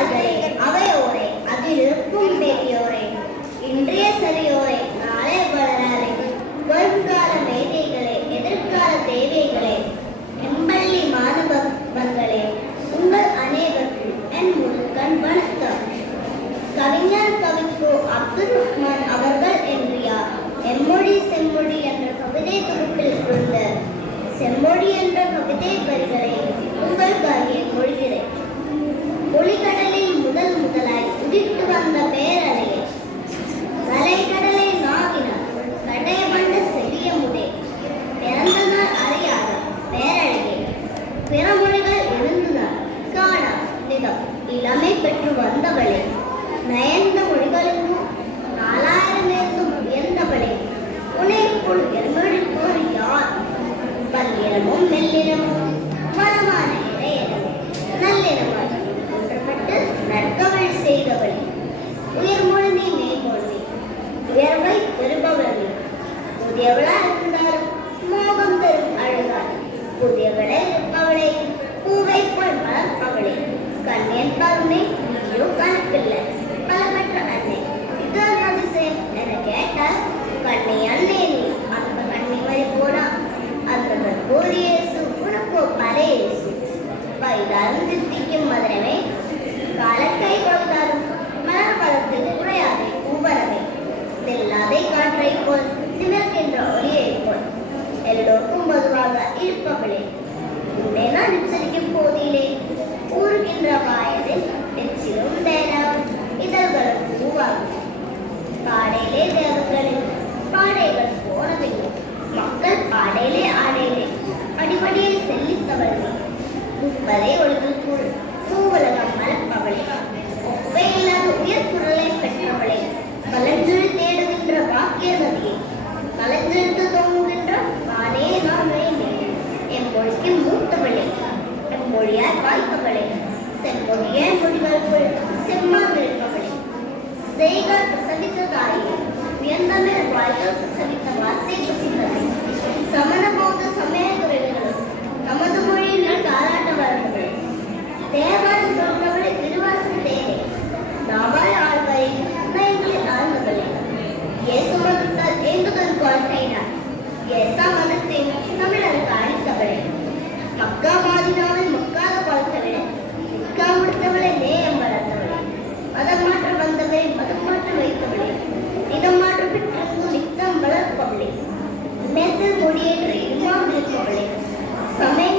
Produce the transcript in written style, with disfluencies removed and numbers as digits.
அடியார்களே, அவையோரே, அதிலிருக்கும் பெரியோரே, இன்றைய சபையோரே, நாளை வளராரே, வருங்கால மேதைகளே, எதிர்கால தேவைகளே, எம்பள்ளி மாணவர்களே, உங்கள் அனைவருக்கும் என் முதற்கண் வணக்கம். கவிஞர் கவிக்கோ அப்துல் ரஹ்மான் அவர்கள் என்றியா எம்மொழி செம்மொழி என்ற கவிதை தொகுப்பில் இருந்த செம்மொழி என்ற கவிதை வரிகளை உங்களுக்காக மொழிகிறேன். ஒளிக்கடலில் முதலாய் உதித்து வந்த பேரலையே, கலைக்கடலை நாவினார் கடை வந்த செவிய முடே, பிறந்த நாள் அறியாத பேரழகே, பிற மொழிகள் எழுந்துனார் காணா மிகம் இளமை பெற்று வந்தவளே, நயந்த மொழிகளுக்கும் 4000 ஏற்கும் உயர்ந்தவளே, உனைக்குள் எம்மொழிக்கோர் யார்? பல்லினமும் மெல்லினமும் வளமான இடையினமும் நல்லினமாய் ஒன்றுபட்டு நற்கவள் செய்தவளே, உயர்மொழி மேல்மொழி உயர்வை பெறுபவளே, புதியவளா இருந்தாலும் மோகம் தரும் அழகாய், புதியவளே இருப்பவளே, பூவை போல் வளர்ப்பவளே, கண்ணியன் கருணை நீயோ கணக்கில்லை பலமற்ற அன்னை, இதுதான் அதிசயம் என கேட்டால், கண்ணி அன்னை நீ அந்த கண்ணிமறை போனா அந்த கோரியேசு உனக்கோ பரையேசு, வைதாலும் தித்திக்கும் மதுரமே, காலக்கை கொடுத்தாலும் மலர் வளர்த்து குறையாதே பூவரமே, நில்லாதை காற்றை போல் திணர்கின்ற ஒளியை போல் எல்லோருக்கும் பொதுவாக இருப்பவளே, உன்னை நான் எச்சரிக்கும் போதிலே ஊறுகின்ற வாயதில் எச்சிலும் தேனாவும் இதழ்களும் பூவாகும், பாடையிலே தேவர்களின் பாடைகள் போனதில்லை, மக்கள் பாடையிலே ஆடையிலே அடிப்படியில் செல்லித்தவளே, முப்பதை ஒளிகளுக்குள் பூவுலகம் மலர்ப்பவளே, ஒப்பே இல்லாத உயர் குரலை பெற்றவளே, கலஞ்சொலி தேடுகின்ற வாக்கிய நதியை, கலஞ்செழுத்து தொங்குகின்ற வானே நாமே, எம்மொழிக்கு மூத்தவளே, எம்மொழியாய் வாய்ப்பவளே, செம்மொழியே மொழிகளுக்குள் செம்மாந்திருப்பவளே, செய்கள் பிரசவித்த தாயே, உயர்ந்தமிழ் வாய்கள் பிரசவித்த வார்த்தை பிரசித்தது, சமண பௌத்த சமய துறைகளும் நமது மொழியில் தாராட்ட வளர்ந்தவளே, தேவாரம் சொல்றவளை திருவாசல் தேவை, நாவாய் ஆழ்வரை உண்மைகளில் ஆழ்ந்தவளே, இயேசு மதத்தால் ஏந்துதல் வாழ்க்கையினார், இயேசா மதத்தின் தமிழருக்கு அளித்தவளே, மக்கா மாதினாவில் மக்காத வாழ்த்தவளே, மிக்கா முடித்தவளை நேயம் வளர்த்தவளே, மதம் மாற்ற வந்தவளை மதம் மாற்ற வைத்தவளே, நிதம் மாற்ற பெற்றிருந்து நித்தம் வளர்ப்பவளே, மேத்தில் மொழியேற்ற இமாம் இருப்பவளே, சமய